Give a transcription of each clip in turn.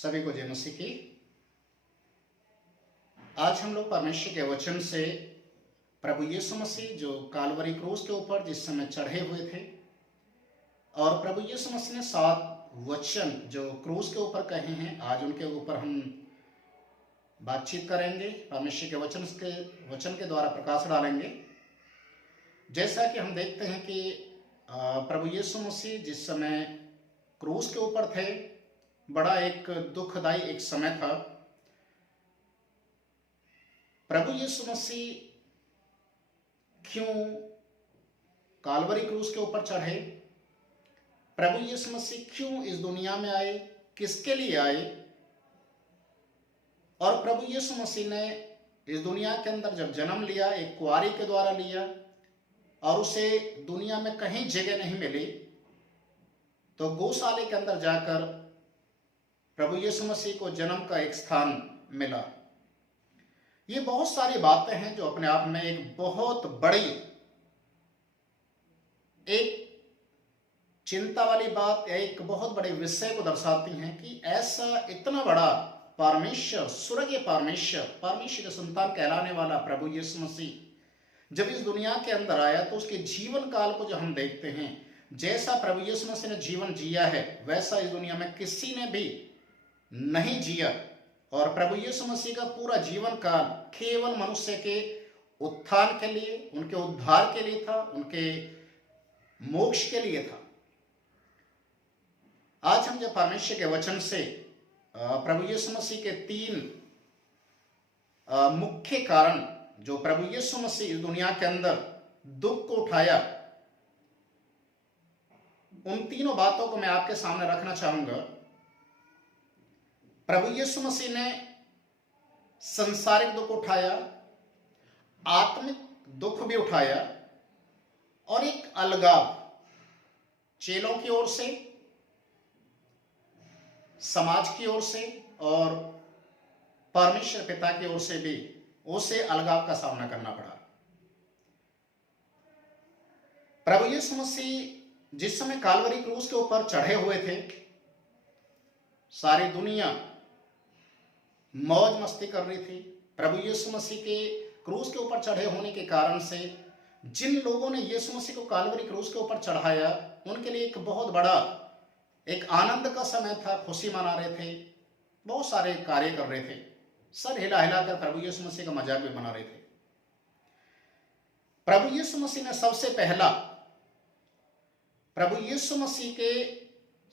सभी को जय मसीह की। आज हम लोग परमेश्वर के वचन से प्रभु यीशु मसीह जो कालवरी क्रूस के ऊपर जिस समय चढ़े हुए थे और प्रभु यीशु मसीह ने 7 वचन जो क्रूस के ऊपर कहे हैं, आज उनके ऊपर हम बातचीत करेंगे। परमेश्वर के वचन के द्वारा प्रकाश डालेंगे। जैसा कि हम देखते हैं कि प्रभु यीशु मसीह जिस समय क्रूस के ऊपर थे, बड़ा एक दुखदाई एक समय था। प्रभु यीशु मसीह क्यों कालवरी क्रूस के ऊपर चढ़े, प्रभु यीशु मसीह क्यों इस दुनिया में आए, किसके लिए आए, और प्रभु यीशु मसीह ने इस दुनिया के अंदर जब जन्म लिया, एक कुंवारी के द्वारा लिया और उसे दुनिया में कहीं जगह नहीं मिली, तो गौशाले के अंदर जाकर प्रभु यीशु मसीह को जन्म का एक स्थान मिला। ये बहुत सारी बातें हैं जो अपने आप में एक बहुत बड़ी एक चिंता वाली बात या एक बहुत बड़े विषय को दर्शाती हैं कि ऐसा इतना बड़ा परमेश्वर, स्वर्गीय परमेश्वर, परमेश्वर के संतान कहलाने वाला प्रभु यीशु मसीह जब इस दुनिया के अंदर आया तो उसके जीवन काल को जो हम देखते हैं, जैसा प्रभु यीशु मसीह ने जीवन जिया है वैसा इस दुनिया में किसी ने भी नहीं जिया। और प्रभु यीशु मसीह का पूरा जीवन काल केवल मनुष्य के उत्थान के लिए, उनके उद्धार के लिए था, उनके मोक्ष के लिए था। आज हम जब परमेश्वर के वचन से प्रभु यीशु मसीह के 3 मुख्य कारण जो प्रभु यीशु मसीह इस दुनिया के अंदर दुख को उठाया, उन तीनों बातों को मैं आपके सामने रखना चाहूंगा। प्रभु यीशु मसीह ने संसारिक दुख उठाया, आत्मिक दुख भी उठाया और एक अलगाव चेलों की ओर से, समाज की ओर से और परमेश्वर पिता की ओर से भी उसे अलगाव का सामना करना पड़ा। प्रभु यीशु मसीह जिस समय कालवरी क्रूस के ऊपर चढ़े हुए थे, सारी दुनिया मौज मस्ती कर रही थी। प्रभु यीशु मसीह के क्रूस के ऊपर चढ़े होने के कारण से जिन लोगों ने यीशु मसीह को कालवरी क्रूस के ऊपर चढ़ाया, उनके लिए एक बहुत बड़ा एक आनंद का समय था, खुशी मना रहे थे, बहुत सारे कार्य कर रहे थे, सर हिला हिलाकर प्रभु यीशु मसीह का मजाक भी बना रहे थे। प्रभु यीशु मसीह ने सबसे पहला प्रभु यीशु मसीह के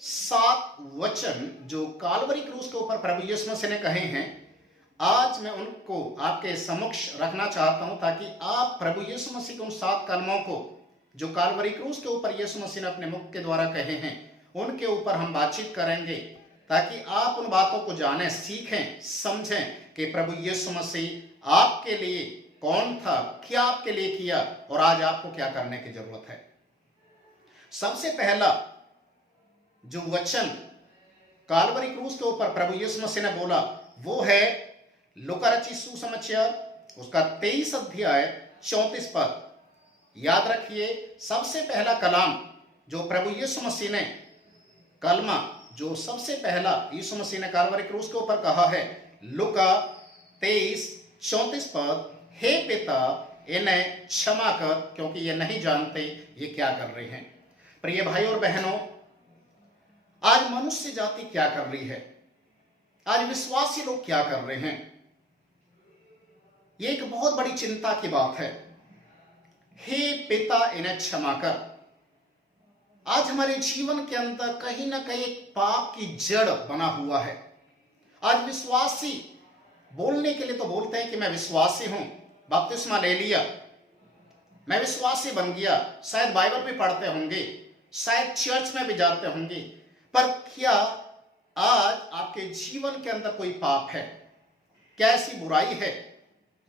7 वचन जो कालवरी क्रूस के ऊपर प्रभु यीशु मसीह ने कहे हैं, आज मैं उनको आपके समक्ष रखना चाहता हूं ताकि आप प्रभु यीशु मसीह के उन 7 कलमों को जो कालवरी क्रूस के ऊपर यीशु मसीह ने अपने मुख के द्वारा कहे हैं, उनके ऊपर हम बातचीत करेंगे ताकि आप उन बातों को जानें, सीखें, समझें कि प्रभु यीशु मसीह आपके लिए कौन था, क्या आपके लिए किया और आज आपको क्या करने की जरूरत है। सबसे पहला जो वचन कालवरी क्रूस के ऊपर प्रभु यीशु मसीह ने बोला वो है लूका रचित सुसमाचार उसका 23 अध्याय 34 पद। याद रखिए, सबसे पहला कलाम जो प्रभु यीशु मसीह ने, कलमा जो सबसे पहला यीशु मसीह ने कालवरी क्रूस के ऊपर कहा है, लूका 23:34 पद, हे पिता इन्हें क्षमा कर क्योंकि ये नहीं जानते ये क्या कर रहे हैं। प्रिय भाई और बहनों, आज मनुष्य जाति क्या कर रही है, आज विश्वासी लोग क्या कर रहे हैं, ये एक बहुत बड़ी चिंता की बात है। हे पिता इन्हें क्षमा कर। आज हमारे जीवन के अंदर कहीं ना कहीं एक पाप की जड़ बना हुआ है। आज विश्वासी बोलने के लिए तो बोलते हैं कि मैं विश्वासी हूं, बपतिस्मा ले लिया, मैं विश्वासी बन गया, शायद बाइबल भी पढ़ते होंगे, शायद चर्च में भी जाते होंगे, पर क्या आज आपके जीवन के अंदर कोई पाप है? क्या ऐसी बुराई है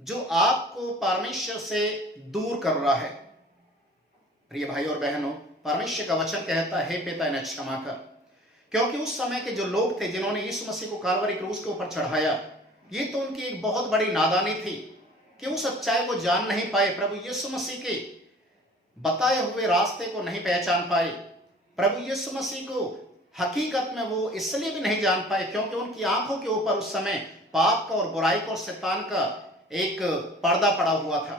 जो आपको परमेश्वर से दूर कर रहा है? प्रिय भाई और बहनों, परमेश्वर का वचन कहता है, हे पिता इन्हें क्षमा कर। क्योंकि उस समय के जो लोग थे जिन्होंने यीशु मसीह को कालवरी क्रूस के ऊपर चढ़ाया, ये तो उनकी एक बहुत बड़ी नादानी थी कि उस सच्चाई को जान नहीं पाए, प्रभु यीशु मसीह के बताए हुए रास्ते को नहीं पहचान पाए, प्रभु यीशु मसीह को हकीकत में वो इसलिए भी नहीं जान पाए क्योंकि उनकी आंखों के ऊपर उस समय पाप का और बुराई का और शैतान का एक पर्दा पड़ा हुआ था।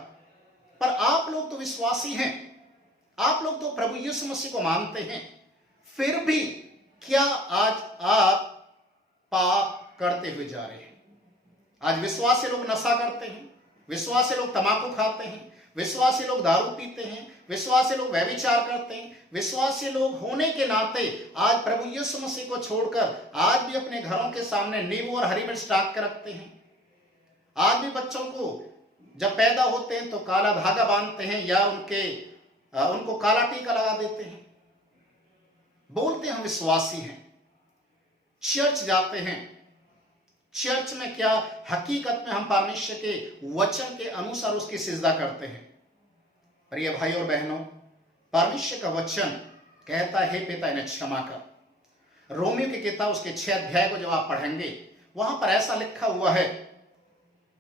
पर आप लोग तो विश्वासी हैं, आप लोग तो प्रभु यीशु मसीह को मानते हैं, फिर भी क्या आज आप पाप करते हुए जा रहे हैं? आज विश्वासी लोग नशा करते हैं, विश्वासी लोग तंबाकू खाते हैं, विश्वासी लोग दारू पीते हैं, विश्वासी लोग व्यभिचार करते हैं। विश्वासी लोग होने के नाते आज प्रभु यीशु मसीह को छोड़कर आज भी अपने घरों के सामने नींबू और हरी मिर्च टाक के रखते हैं। आज भी बच्चों को जब पैदा होते हैं तो काला धागा बांधते हैं या उनको काला टीका लगा देते हैं। बोलते हैं हम विश्वासी हैं, चर्च जाते हैं। चर्च में क्या हकीकत में हम परमेश्वर के वचन के अनुसार उसकी सिजदा करते हैं? प्रिय भाई और बहनों, परमेश्वर का वचन कहता है, हे पिता इन्हें क्षमा कर। रोमियो की किताब उसके 6 अध्याय को जब आप पढ़ेंगे वहां पर ऐसा लिखा हुआ है,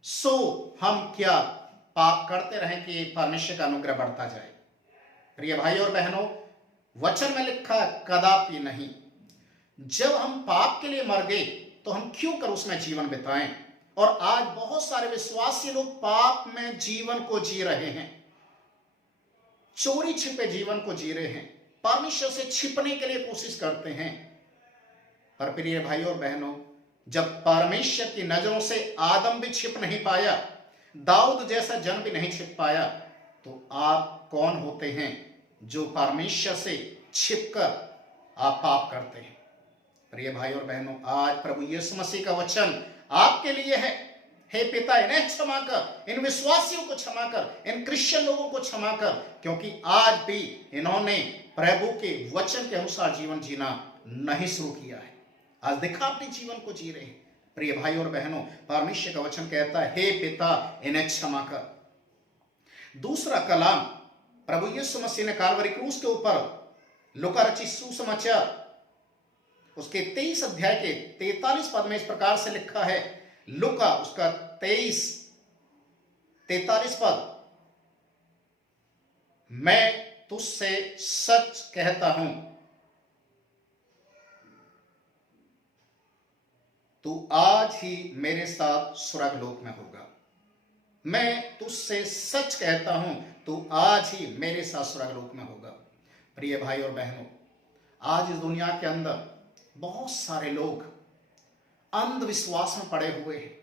सो हम क्या पाप करते रहें कि परमेश्वर का अनुग्रह बढ़ता जाए? प्रिय भाई और बहनों, वचन में लिखा कदापि नहीं। जब हम पाप के लिए मर गए तो हम क्यों कर उसमें जीवन बिताएं? और आज बहुत सारे विश्वासी लोग पाप में जीवन को जी रहे हैं, चोरी छिपे जीवन को जी रहे हैं, परमेश्वर से छिपने के लिए कोशिश करते हैं। पर प्रिय भाई और बहनों, जब परमेश्वर की नजरों से आदम भी छिप नहीं पाया, दाऊद जैसा जन भी नहीं छिप पाया, तो आप कौन होते हैं जो परमेश्वर से छिपकर आप पाप करते हैं? प्रिय भाई और बहनों, आज प्रभु यीशु मसीह का वचन आपके लिए है, हे पिता इन्हें क्षमा कर, इन विश्वासियों को क्षमा कर, इन क्रिश्चियन लोगों को क्षमा कर, क्योंकि आज भी इन्होंने प्रभु के वचन के अनुसार जीवन जीना नहीं शुरू किया है। आज दिखावटी जीवन को जी रहे हैं। प्रिय भाई और बहनों, परमेश्वर का वचन कहता है, हे पिता इन्हें क्षमा कर। दूसरा कलाम प्रभु यीशु मसीह ने कालवरी क्रूस के ऊपर लूका रचित सुसमाचार उसके 23 अध्याय के 43 पद में इस प्रकार से लिखा है। लूका उसका 43 पद, मैं तुझसे सच कहता हूं, तू आज ही मेरे साथ स्वर्गलोक में होगा। मैं तुझसे सच कहता हूं, तू आज ही मेरे साथ स्वर्गलोक में होगा। प्रिय भाई और बहनों, आज इस दुनिया के अंदर बहुत सारे लोग अंधविश्वास में पड़े हुए हैं।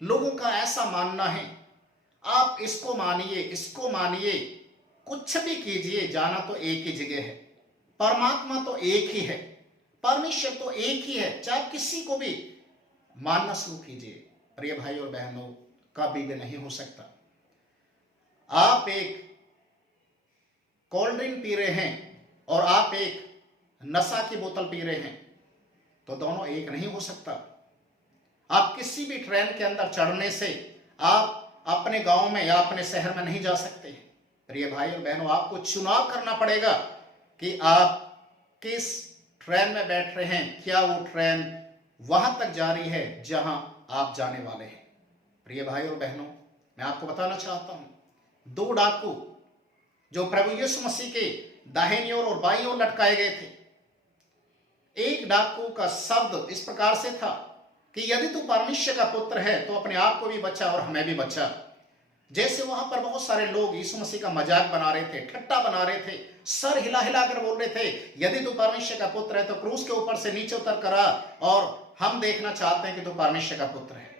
लोगों का ऐसा मानना है, आप इसको मानिए, इसको मानिए, कुछ भी कीजिए, जाना तो एक ही जगह है, परमात्मा तो एक ही है, परमेश्वर तो एक ही है, चाहे किसी को भी मानना शुरू कीजिए। प्रिय भाई और बहनों, कभी भी नहीं हो सकता। आप एक कोल्ड ड्रिंक पी रहे हैं और आप एक नशा की बोतल पी रहे हैं, तो दोनों एक नहीं हो सकता। आप किसी भी ट्रेन के अंदर चढ़ने से आप अपने गांव में या अपने शहर में नहीं जा सकते। प्रिय भाई और बहनों, आपको चुनाव करना पड़ेगा कि आप किस ट्रेन में बैठ रहे हैं, क्या वो ट्रेन वहां तक जा रही है जहां आप जाने वाले हैं। प्रिय भाई और बहनों, मैं आपको बताना चाहता हूं, 2 डाकू जो प्रभु यीशु मसीह के दाहिनी ओर और बाईं ओर लटकाए गए थे, एक डाकू का शब्द इस प्रकार से था कि यदि तू परमेश्वर का पुत्र है तो अपने आप को भी बचा और हमें भी बचा। जैसे वहां पर बहुत सारे लोग यीशु मसीह का मजाक बना रहे थे, ठट्टा बना रहे थे, सर हिला हिला कर बोल रहे थे, यदि तू परमेश्वर का पुत्र है तो क्रूस के ऊपर से नीचे उतर कर आ और हम देखना चाहते हैं कि तू परमेश्वर का पुत्र है।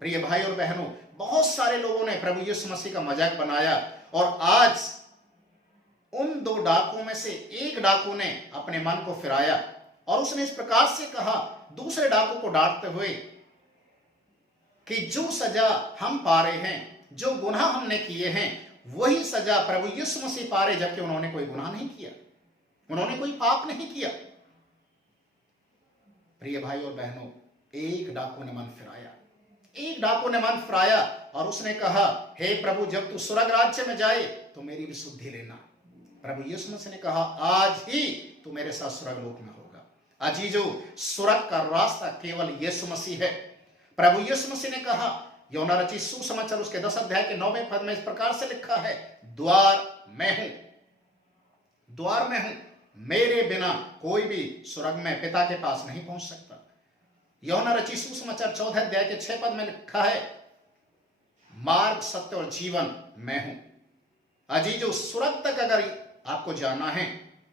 प्रिय भाई और बहनों, बहुत सारे लोगों ने प्रभु यीशु मसीह का मजाक बनाया और आज उन 2 डाकुओं में से एक डाकू ने अपने मन को फिराया और उसने इस प्रकार से कहा दूसरे डाकू को डांटते हुए कि जो सजा हम पा रहे हैं, जो गुनाह हमने किए हैं, वही सजा प्रभु यीशु मसीह पा रहे, जबकि उन्होंने कोई गुनाह नहीं किया, उन्होंने कोई पाप नहीं किया। प्रिय भाई और बहनों, एक डाकू ने मन फिराया, एक डाकू ने मन फिराया और उसने कहा, हे प्रभु, जब तू स्वर्ग राज्य में जाए तो मेरी भी सुधि लेना। प्रभु यीशु मसीह ने कहा, आज ही तू मेरे साथ स्वर्गलोक में होगा। अजीजो, स्वर्ग का रास्ता केवल यीशु मसीह है। प्रभु यीशु मसीह ने कहा, यूहन्ना रचित सुसमाचार उसके 10 अध्याय के 9वें पद में इस प्रकार से लिखा है, द्वार मैं हूं, द्वार मैं हूं, मेरे बिना कोई भी स्वर्ग में पिता के पास नहीं पहुंच सकता। यूहन्ना रचित सुसमाचार 14 अध्याय के 6 पद में लिखा है, मार्ग सत्य और जीवन मैं हूं। अजीजों, स्वर्ग तक अगर आपको जाना है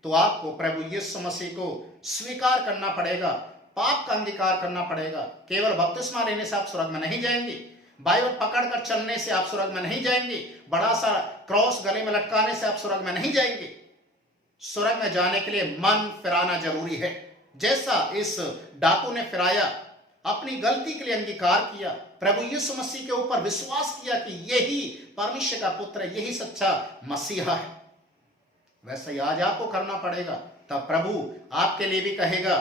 तो आपको प्रभु यीशु मसीह को स्वीकार करना पड़ेगा, पाप का अंगीकार करना पड़ेगा। केवल बपतिस्मा लेने से आप स्वर्ग में नहीं जाएंगे, बाइबल पकड़कर चलने से आप स्वर्ग में नहीं जाएंगे, बड़ा सा क्रॉस गले में लटकाने से आप स्वर्ग में नहीं जाएंगे। स्वर्ग में जाने के लिए मन फिराना जरूरी है। जैसा इस डाकू ने फिराया, अपनी गलती के लिए अंगीकार किया, प्रभु यीशु मसीह के ऊपर विश्वास किया कि यही परमेश्वर का पुत्र है, यही सच्चा मसीहा है, वैसा ही आज आपको करना पड़ेगा। तब प्रभु आपके लिए भी कहेगा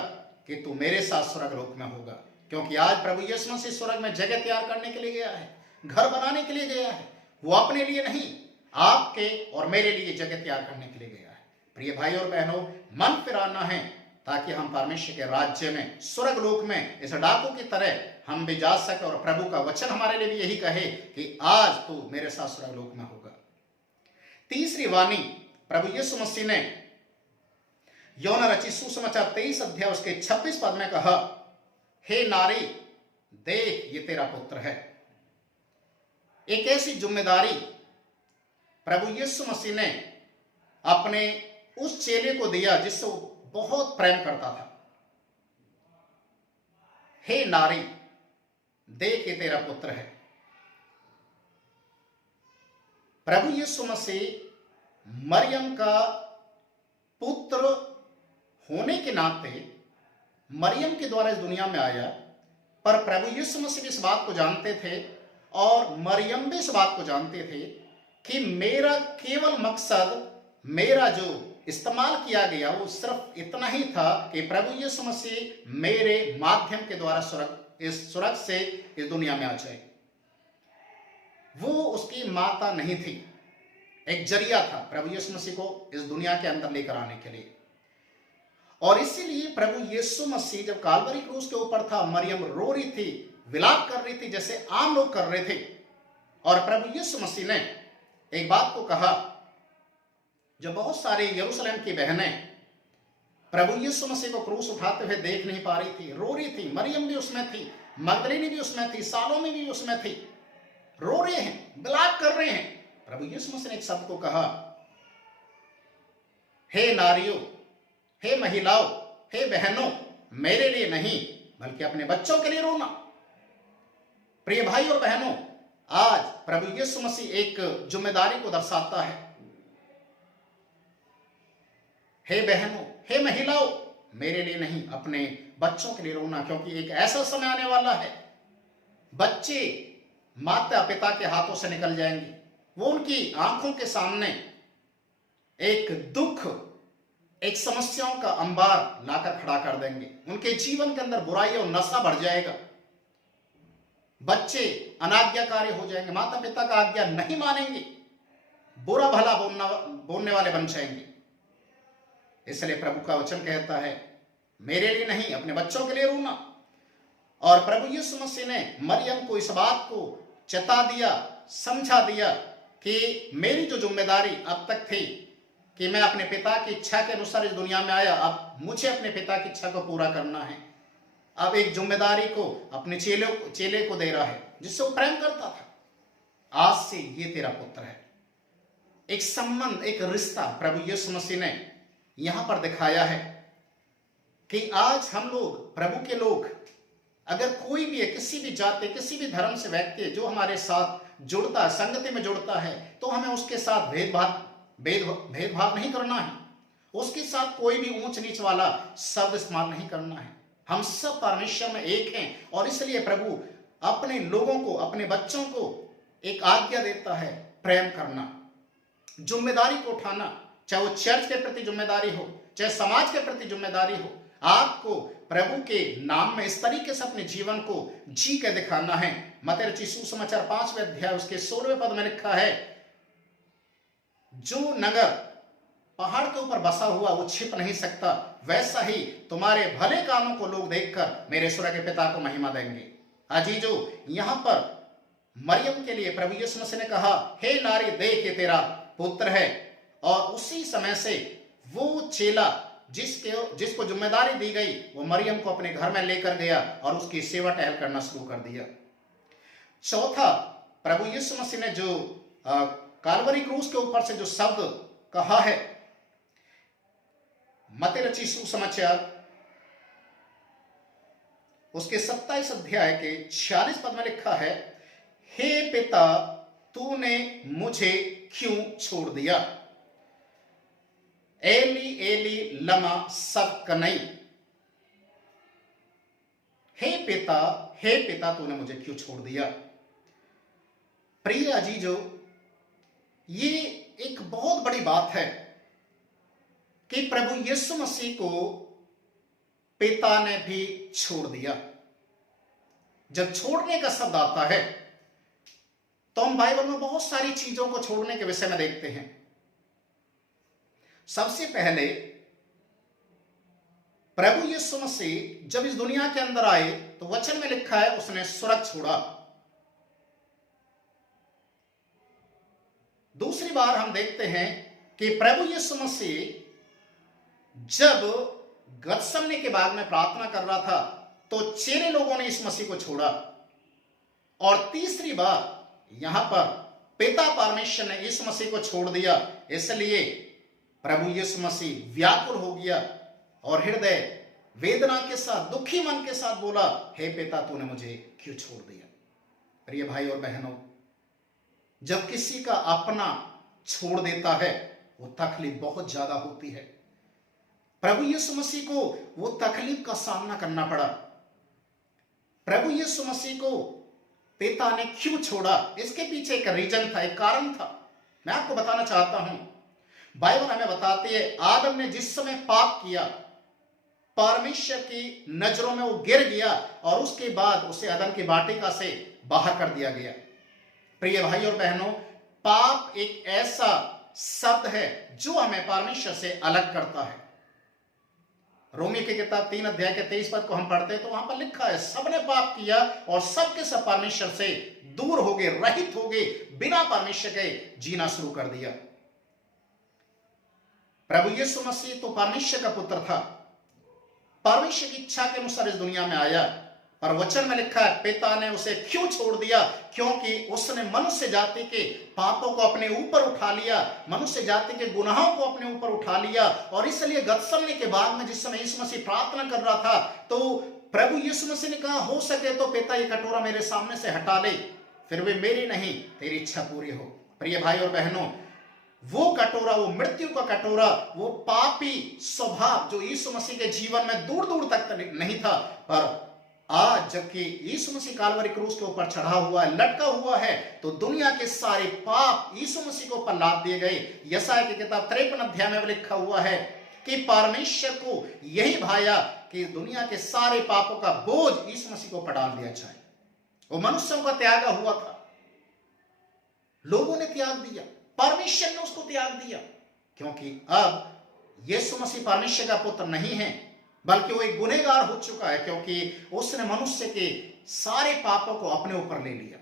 कि तू मेरे साथ स्वर्ग लोक में होगा। क्योंकि आज प्रभु यीशु मसीह स्वर्ग में जगह तैयार करने के लिए गया है, घर बनाने के लिए गया है। वो अपने लिए नहीं, आपके और मेरे लिए जगह तैयार करने के लिए गया है। प्रिय भाई और बहनों, मन फिराना है ताकि हम परमेश्वर के राज्य में, स्वर्ग लोक में इस डाकू की तरह हम भी जा सके। और प्रभु का वचन हमारे लिए भी यही कहे कि आज तू मेरे साथ स्वर्ग लोक में होगा। तीसरी वाणी प्रभु यीशु मसीह ने यूहन्ना रचित सुसमाचार 23 अध्याय उसके 26 पद में कहा, हे नारी देख ये तेरा पुत्र है। एक ऐसी जिम्मेदारी प्रभु यीशु मसीह ने अपने उस चेले को दिया जिससे वो बहुत प्रेम करता था। हे नारी देख ये तेरा पुत्र है। प्रभु यीशु मसीह मरियम का पुत्र होने के नाते मरियम के द्वारा इस दुनिया में आया, पर प्रभु यीशु मसीह भी इस बात को जानते थे और मरियम भी इस बात को जानते थे कि मेरा केवल मकसद, मेरा जो इस्तेमाल किया गया वो सिर्फ इतना ही था कि प्रभु यीशु मसीह मेरे माध्यम के द्वारा इस स्वर्ग से इस दुनिया में आ जाए। वो उसकी माता नहीं थी, एक जरिया था प्रभु यीशु मसीह को इस दुनिया के अंदर लेकर आने के लिए। और इसीलिए प्रभु यीशु मसीह जब काल्वरी क्रूस के ऊपर था, मरियम रो रही थी, विलाप कर रही थी जैसे आम लोग कर रहे थे। और प्रभु यीशु मसीह ने एक बात को कहा, जो बहुत सारे यरूशलेम की बहनें प्रभु यीशु मसीह को क्रूस उठाते हुए देख नहीं पा रही थी, रो रही थी। मरियम भी उसमें थी, मगदलीनी भी उसमें थी, सालोमी भी उसमें थी, रो रहे हैं, विलाप कर रहे हैं। प्रभु यीशु मसीह ने एक शब्द को कहा, हे नारियों, हे महिलाओं, हे बहनों, मेरे लिए नहीं बल्कि अपने बच्चों के लिए रोना। प्रिय भाई और बहनों, आज प्रभु यीशु मसीह एक जिम्मेदारी को दर्शाता है। हे बहनों, हे महिलाओं, मेरे लिए नहीं अपने बच्चों के लिए रोना, क्योंकि एक ऐसा समय आने वाला है बच्चे माता पिता के हाथों से निकल जाएंगे। वो उनकी आंखों के सामने एक दुख, एक समस्याओं का अंबार लाकर खड़ा कर देंगे। उनके जीवन के अंदर बुराई और नशा बढ़ जाएगा। बच्चे अनाज्ञाकारी हो जाएंगे, माता पिता का आज्ञा नहीं मानेंगे, बुरा भला बोलने वाले बन जाएंगे। इसलिए प्रभु का वचन कहता है, मेरे लिए नहीं अपने बच्चों के लिए रोना। और प्रभु यीशु मसीह ने मरियम को इस बात को चेता दिया, समझा दिया कि मेरी जो जिम्मेदारी अब तक थी कि मैं अपने पिता की इच्छा के अनुसार इस दुनिया में आया, अब मुझे अपने पिता की इच्छा को पूरा करना है। अब एक जिम्मेदारी को अपने चेले को दे रहा है जिससे वो प्रेम करता था। आज से ये तेरा पुत्र है। एक संबंध, एक रिश्ता प्रभु यीशु मसीह ने यहां पर दिखाया है कि आज हम लोग, प्रभु के लोग, अगर कोई भी है, किसी भी जाति, किसी भी धर्म से व्यक्ति है जो हमारे साथ जुड़ता है, संगति में जुड़ता है, तो हमें उसके साथ भेदभाव नहीं करना है। उसके साथ कोई भी ऊंच नीच वाला शब्द इस्तेमाल नहीं करना है। हम सब परमेश्वर में एक हैं और इसलिए प्रभु अपने लोगों को, अपने बच्चों को एक आज्ञा देता है, प्रेम करना, जिम्मेदारी को उठाना, चाहे वो चर्च के प्रति जिम्मेदारी हो, चाहे समाज के प्रति जिम्मेदारी हो। आपको प्रभु के नाम में इस तरीके से अपने जीवन को जी के दिखाना है। मत्ती रचित सुसमाचार 5वें अध्याय उसके 16वें पद में लिखा है, जो नगर पहाड़ के ऊपर बसा हुआ वो छिप नहीं सकता, वैसा ही तुम्हारे भले कामों को लोग देखकर मेरे स्वर्ग के पिता को महिमा देंगे। अजीजों, यहां पर मरियम के लिए प्रभु यीशु मसीह ने कहा, हे नारी देख ये तेरा पुत्र है। और उसी समय से वो चेला जिसको जिम्मेदारी दी गई वो मरियम को अपने घर में लेकर गया और उसकी सेवा टहल करना शुरू कर दिया। चौथा, प्रभु यीशु मसीह ने जो काल्वरी क्रूस के ऊपर से जो शब्द कहा है, मत्ती रचित सुसमाचार उसके 27 अध्याय के 46 पद में लिखा है, हे पिता तूने मुझे क्यों छोड़ दिया, एली एली लमा सबक्तनी, हे पिता तूने मुझे क्यों छोड़ दिया। प्रिय अजीजों, ये एक बहुत बड़ी बात है कि प्रभु यीशु मसीह को पिता ने भी छोड़ दिया। जब छोड़ने का शब्द आता है तो हम बाइबल में बहुत सारी चीजों को छोड़ने के विषय में देखते हैं। सबसे पहले प्रभु यीशु मसीह जब इस दुनिया के अंदर आए तो वचन में लिखा है उसने स्वर्ग छोड़ा। दूसरी बार हम देखते हैं कि प्रभु यीशु मसीह जब गतसमने के बाग में प्रार्थना कर रहा था तो चेले लोगों ने इस मसीह को छोड़ा। और तीसरी बार यहां पर पिता परमेश्वर ने इस मसीह को छोड़ दिया, इसलिए प्रभु यीशु मसीह व्याकुल हो गया और हृदय वेदना के साथ, दुखी मन के साथ बोला, हे पिता तूने मुझे क्यों छोड़ दिया। प्रिय भाई और बहनों, जब किसी का अपना छोड़ देता है वो तकलीफ बहुत ज्यादा होती है। प्रभु यीशु मसीह को वो तकलीफ का सामना करना पड़ा। प्रभु यीशु मसीह को पिता ने क्यों छोड़ा, इसके पीछे एक रीजन था, एक कारण था। मैं आपको बताना चाहता हूं, बाइबल हमें बताती है आदम ने जिस समय पाप किया परमेश्वर की नजरों में वो गिर गया और उसके बाद उसे अदन की वाटिका से बाहर कर दिया गया। प्रिय भाई और बहनों, पाप एक ऐसा शब्द है जो हमें परमेश्वर से अलग करता है। रोमी की किताब 3 अध्याय के 23 पद को हम पढ़ते हैं तो वहां पर लिखा है, सबने पाप किया और सबके सब परमेश्वर से दूर हो गए, रहित हो गए, बिना परमेश्वर के जीना शुरू कर दिया। प्रभु यीशु मसीह तो परमेश्वर का पुत्र था, परमेश्वर की इच्छा के अनुसार इस दुनिया में आया, पर वचन में लिखा है पिता ने उसे क्यों छोड़ दिया, क्योंकि उसने मनुष्य जाति के पापों को अपने ऊपर उठा लिया, मनुष्य जाति के गुनाहों को अपने ऊपर उठा लिया। और इसलिए गतसमने के बाग में जिस समय यीशु मसीह प्रार्थना कर रहा था तो प्रभु यीशु मसीह ने कहा, हो सके तो पिता ये कटोरा मेरे सामने से हटा ले, फिर भी मेरी नहीं तेरी इच्छा पूरी हो। प्रिय भाई और बहनों, वो कटोरा, वो मृत्यु का कटोरा, वो पापी स्वभाव जो यीशु मसीह के जीवन में दूर दूर तक नहीं था, पर आज जबकि यीशु मसीह काल्वरी क्रूस के ऊपर चढ़ा हुआ है, लटका हुआ है, तो दुनिया के सारे पाप यीशु मसीह के ऊपर लाद दिए गए। यशायाह की किताब 53 अध्याय में लिखा हुआ है कि परमेश्वर को यही भाया कि दुनिया के सारे पापों का बोझ यीशु मसीह को ऊपर डाल दिया जाए। वो मनुष्यों का त्याग हुआ था, लोगों ने त्याग दिया, परमेश्वर ने उसको त्याग दिया, क्योंकि अब यीशु मसीह परमेश्वर का पुत्र नहीं है बल्कि वो एक गुनहगार हो चुका है, क्योंकि उसने मनुष्य के सारे पापों को अपने ऊपर ले लिया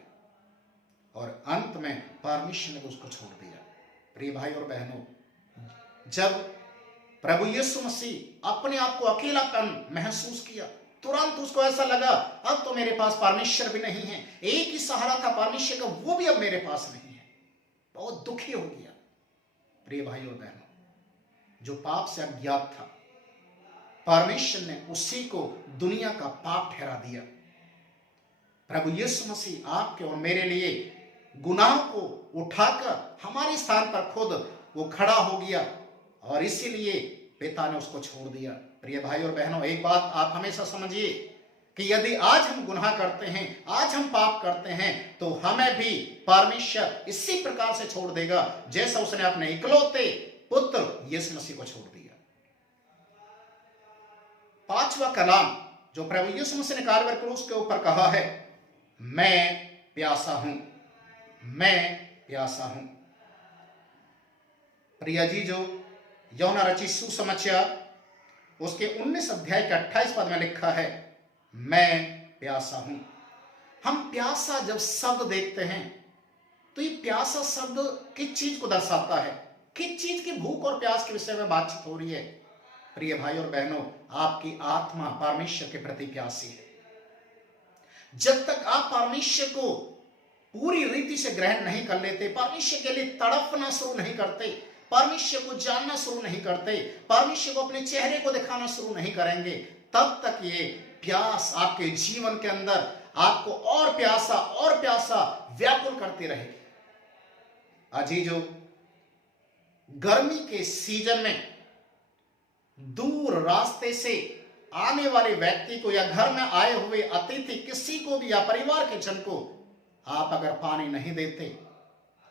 और अंत में परमेश्वर ने उसको छोड़ दिया। प्रिय भाई और बहनों, जब प्रभु यीशु मसीह अपने आप को अकेलापन महसूस किया, तुरंत उसको ऐसा लगा अब तो मेरे पास परमेश्वर भी नहीं है, एक ही सहारा था परमेश्वर का, वो भी अब मेरे पास नहीं है। बहुत दुखी हो गया। प्रिय भाई और बहनों, जो पाप से अज्ञात था परमेश्वर ने उसी को दुनिया का पाप ठहरा दिया। प्रभु यीशु मसीह आपके और मेरे लिए गुनाह को उठाकर हमारे स्थान पर खुद वो खड़ा हो गया और इसीलिए पिता ने उसको छोड़ दिया। प्रिय भाई और बहनों, एक बात आप हमेशा समझिए कि यदि आज हम गुनाह करते हैं, आज हम पाप करते हैं, तो हमें भी परमेश्वर इसी प्रकार से छोड़ देगा जैसा उसने अपने इकलौते पुत्र यीशु मसीह को छोड़ दिया। पांचवा कलाम जो प्रभु यीशु मसीह ने काल्वरी क्रूस के ऊपर कहा है, मैं प्यासा हूं, मैं प्यासा हूं। प्रिय जीजो, यूहन्ना रचित सुसमाचार उसके 19 अध्याय के 28 पद में लिखा है, मैं प्यासा हूं। हम प्यासा जब शब्द देखते हैं तो ये प्यासा शब्द किस चीज को दर्शाता है, किस चीज की भूख और प्यास के विषय में बातचीत हो रही है। प्रिय भाई और बहनों, आपकी आत्मा परमेश्वर के प्रति प्यासी है। जब तक आप परमेश्वर को पूरी रीति से ग्रहण नहीं कर लेते, परमेश्वर के लिए तड़पना शुरू नहीं करते, परमेश्वर को जानना शुरू नहीं करते, परमेश्वर को अपने चेहरे को दिखाना शुरू नहीं करेंगे, तब तक ये प्यास आपके जीवन के अंदर आपको और प्यासा व्याकुल करती रहेगी। अजीजों, गर्मी के सीजन में दूर रास्ते से आने वाले व्यक्ति को या घर में आए हुए अतिथि किसी को भी या परिवार के जन को आप अगर पानी नहीं देते,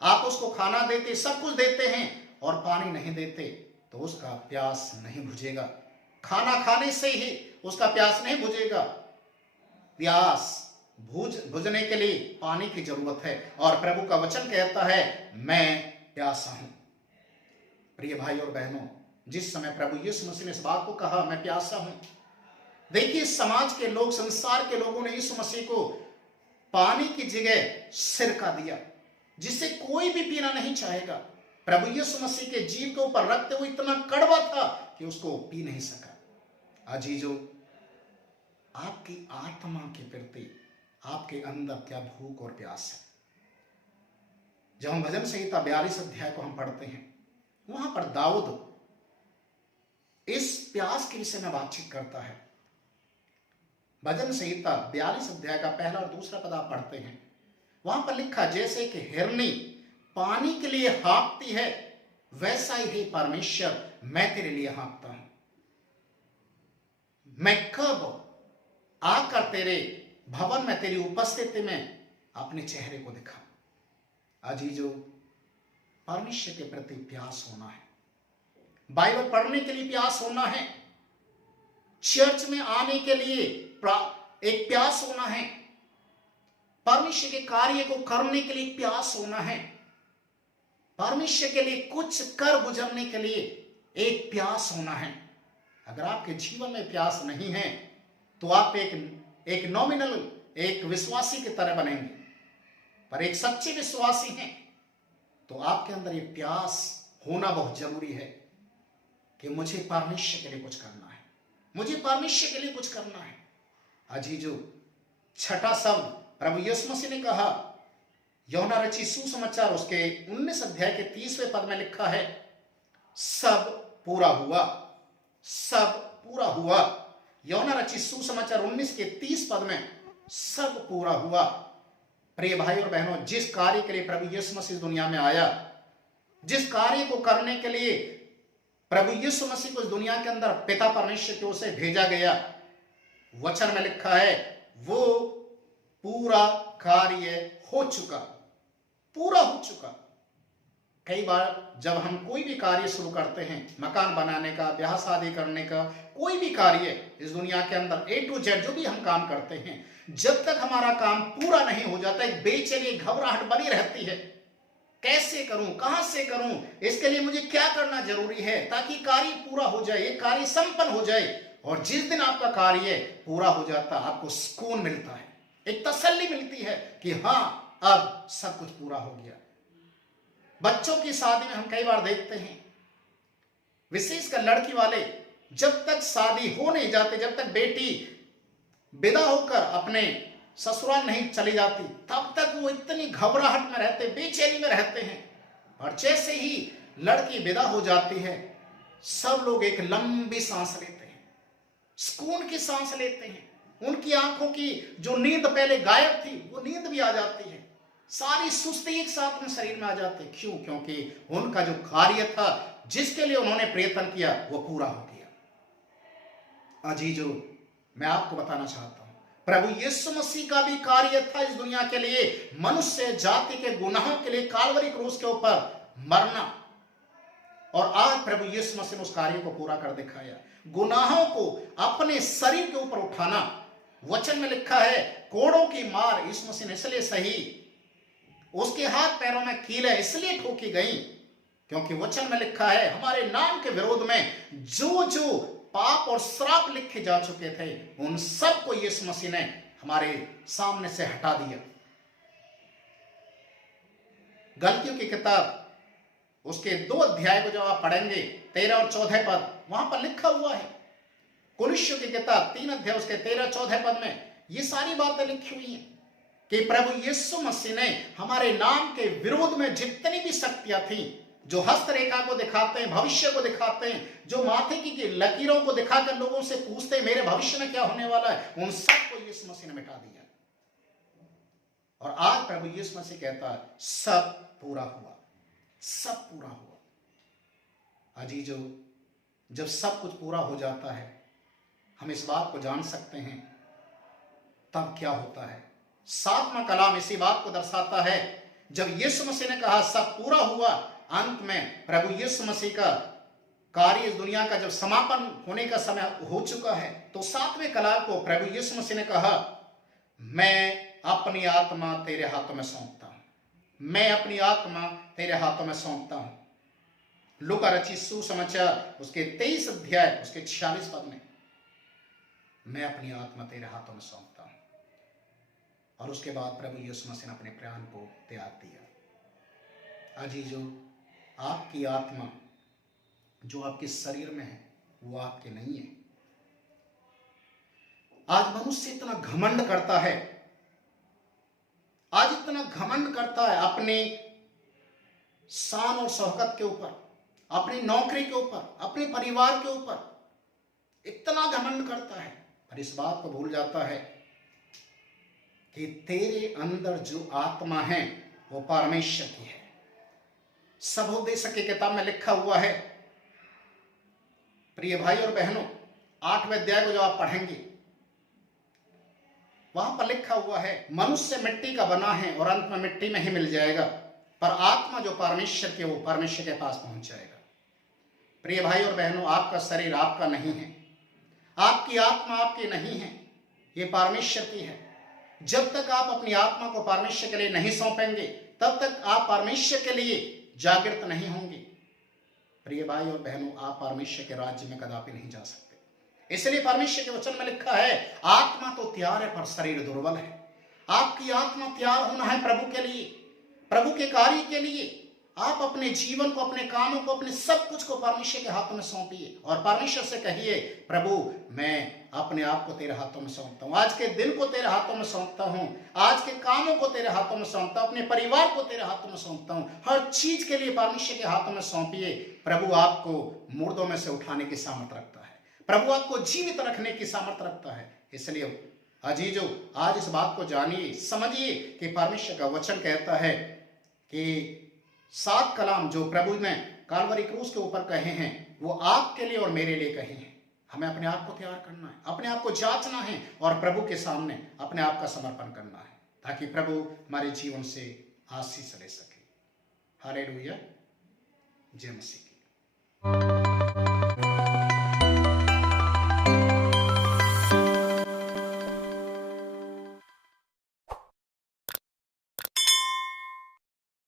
आप उसको खाना देते, सब कुछ देते हैं और पानी नहीं देते, तो उसका प्यास नहीं बुझेगा। खाना खाने से ही उसका प्यास नहीं बुझेगा। प्यास बुझने के लिए पानी की जरूरत है और प्रभु का वचन कहता है, मैं प्यासा हूं। प्रिय भाई और बहनों, जिस समय प्रभु यीशु मसीह ने इस बात को कहा, मैं प्यासा हूं, देखिए समाज के लोग, संसार के लोगों ने यीशु मसीह को पानी की जगह सिरका दिया, जिसे कोई भी पीना नहीं चाहेगा। प्रभु यीशु मसीह के जीव के ऊपर रखते हुए इतना कड़वा था कि उसको पी नहीं सका। अजीजों, आपकी आत्मा के प्रति आपके अंदर क्या भूख और प्यास है? जब हम भजन संहिता 42 अध्याय को हम पढ़ते हैं, वहां पर दाऊद इस प्यास के विषय में बातचीत करता है। भजन संहिता 42 अध्याय का पहला और दूसरा पद आप पढ़ते हैं, वहां पर लिखा, जैसे कि हिरनी पानी के लिए हाँफती है, वैसा ही परमेश्वर मैं तेरे लिए हाँफता हूं। मैं कब आकर तेरे भवन में, तेरी उपस्थिति में अपने चेहरे को दिखाऊं? अजीजों, परमेश्वर के प्रति प्यास होना है, बाइबल पढ़ने के लिए प्यास होना है, चर्च में आने के लिए एक प्यास होना है, परमेश्वर के कार्य को करने के लिए प्यास होना है, परमेश्वर के लिए कुछ कर गुजरने के लिए एक प्यास होना है। अगर आपके जीवन में प्यास नहीं है तो आप एक नॉमिनल, एक विश्वासी की तरह बनेंगे, पर एक सच्चे विश्वासी हैं तो आपके अंदर ये प्यास होना बहुत जरूरी है कि मुझे परमेश्वर के लिए कुछ करना है, मुझे परमेश्वर के लिए कुछ करना है। अजीजों, छठा शब्द प्रभु यीशु मसीह ने कहा, यूहन्ना रचित सुसमाचार उसके 19 अध्याय के 30वें पद में लिखा है, सब पूरा हुआ, सब पूरा हुआ। यूहन्ना रचित सुसमाचार 19 के 30 पद में सब पूरा हुआ। प्रिय भाई और बहनों, जिस कार्य के लिए प्रभु यीशु मसीह दुनिया में आया, जिस कार्य को करने के लिए प्रभु यीशु मसीह को इस दुनिया के अंदर पिता परमेश्वर की ओर से भेजा गया, वचन में लिखा है, वो पूरा कार्य हो चुका, पूरा हो चुका। कई बार जब हम कोई भी कार्य शुरू करते हैं, मकान बनाने का, ब्याह शादी करने का, कोई भी कार्य इस दुनिया के अंदर A to Z जो भी हम काम करते हैं, जब तक हमारा काम पूरा नहीं हो जाता, एक बेचैनी, घबराहट बनी रहती है। कैसे करूं, कहां से करूं, इसके लिए मुझे क्या करना जरूरी है ताकि कार्य पूरा हो जाए, ये कार्य संपन्न हो जाए। और जिस दिन आपका कार्य पूरा हो जाता, आपको सुकून मिलता है, एक तसल्ली मिलती है कि हाँ, अब सब कुछ पूरा हो गया। बच्चों की शादी में हम कई बार देखते हैं, विशेषकर लड़की वाले, जब तक शादी हो नहीं जाते, जब तक बेटी विदा होकर अपने ससुराल नहीं चली जाती, तब तक वो इतनी घबराहट में रहते, बेचैनी में रहते हैं। और जैसे ही लड़की विदा हो जाती है, सब लोग एक लंबी सांस लेते हैं, सुकून की सांस लेते हैं। उनकी आंखों की जो नींद पहले गायब थी, वो नींद भी आ जाती है, सारी सुस्ती एक साथ में शरीर में आ जाती है। क्यों? क्योंकि उनका जो कार्य था, जिसके लिए उन्होंने प्रयत्न किया, वो पूरा हो गया। अजीजों, मैं आपको बताना चाहता हूं, प्रभु यीशु मसीह का भी कार्य था इस दुनिया के लिए, मनुष्य जाति के गुनाहों के लिए काल्वरी क्रूस के ऊपर मरना। और आज प्रभु यीशु मसीह ने उस कार्य को पूरा कर दिखाया, गुनाहों को अपने शरीर के ऊपर उठाना। वचन में लिखा है, कोड़ों की मार यीशु मसीह ने इसलिए सही, उसके हाथ पैरों में कीलें इसलिए ठोकी गई क्योंकि वचन में लिखा है, हमारे नाम के विरोध में जो जो पाप और श्राप लिखे जा चुके थे, उन सब को यीशु मसीह ने हमारे सामने से हटा दिया। गलतियों की किताब उसके 2 अध्याय को जब आप पढ़ेंगे, 13 और 14 पद, वहां पर लिखा हुआ है। कुलुस्यों की किताब 3 अध्याय उसके 13-14 पद में ये सारी बातें लिखी हुई हैं कि प्रभु यीशु मसीह ने हमारे नाम के विरोध में जितनी भी शक्तियां थी, जो हस्तरेखा को दिखाते हैं, भविष्य को दिखाते हैं, जो माथे की लकीरों को दिखाकर लोगों से पूछते हैं मेरे भविष्य में क्या होने वाला है, उन सबको यीशु मसीह ने मिटा दिया। और आज प्रभु यीशु मसीह कहता है सब पूरा हुआ, सब पूरा हुआ। अजीजो, जब सब कुछ पूरा हो जाता है हम इस बात को जान सकते हैं तब क्या होता है। 7वां कलाम इसी बात को दर्शाता है। जब यीशु मसीह ने कहा सब पूरा हुआ, अंत में प्रभु यीशु मसीह का कार्य इस दुनिया का जब समापन होने का समय हो चुका है, तो 7वें कलाम को प्रभु यीशु मसीह ने कहा मैं अपनी आत्मा तेरे हाथों में सौंपता हूं, मैं अपनी आत्मा तेरे हाथों में सौंपता हूं। लूका रचित सुसमाचार उसके 23 अध्याय उसके 46 पद में मैं अपनी आत्मा तेरे हाथों में सौंपता हूं। और उसके बाद प्रभु यीशु मसीह ने अपने प्राण को त्याग दिया। अजीजो, आपकी आत्मा जो आपके शरीर में है वो आपके नहीं है। आज मनुष्य इतना घमंड करता है, आज इतना घमंड करता है अपने शान और शौकत के ऊपर, अपनी नौकरी के ऊपर, अपने परिवार के ऊपर इतना घमंड करता है, पर इस बात को भूल जाता है कि तेरे अंदर जो आत्मा है वो परमेश्वर की है। सबोपदेश की किताब में लिखा हुआ है, प्रिय भाई और बहनों, 8वें अध्याय को जो आप पढ़ेंगे वहां पर लिखा हुआ है मनुष्य मिट्टी का बना है और अंत में मिट्टी में ही मिल जाएगा, पर आत्मा जो परमेश्वर की वो परमेश्वर के पास पहुंच जाएगा। प्रिय भाई और बहनों, आपका शरीर आपका नहीं है, आपकी आत्मा आपकी नहीं है, ये परमेश्वर की है। जब तक आप अपनी आत्मा को परमेश्वर के लिए नहीं सौंपेंगे तब तक आप परमेश्वर के लिए जागृत नहीं होंगे। प्रिय भाई और बहनों, आप परमेश्वर के राज्य में कदापि नहीं जा सकते। इसलिए परमेश्वर के वचन में लिखा है आत्मा तो तैयार है पर शरीर दुर्बल है। आपकी आत्मा तैयार होना है प्रभु के लिए, प्रभु के कार्य के लिए। आप अपने जीवन को, अपने कामों को, अपने सब कुछ को परमेश्वर के हाथों में सौंपिए और परमेश्वर से कहिए प्रभु मैं अपने आप को तेरे हाथों में सौंपता हूं, आज के दिन को तेरे हाथों में सौंपता हूं, आज के कामों को तेरे हाथों में सौंपता हूं, अपने परिवार को तेरे हाथों में सौंपता हूं। हर चीज के लिए परमेश्वर के हाथों में सौंपिए। प्रभु आपको मुर्दों में से उठाने की सामर्थ रखता है, प्रभु आपको जीवित रखने की सामर्थ रखता है। इसलिए अजीजो, आज इस बात को जानिए, समझिए कि परमेश्वर का वचन कहता है कि 7 कलाम जो प्रभु ने कालवरी क्रूस के ऊपर कहे हैं वो आपके लिए और मेरे लिए कहे हैं। हमें अपने आप को तैयार करना है, अपने आप को जांचना है और प्रभु के सामने अपने आप का समर्पण करना है ताकि प्रभु हमारे जीवन से आशीष ले सके। हालेलुया, जय मसीह की।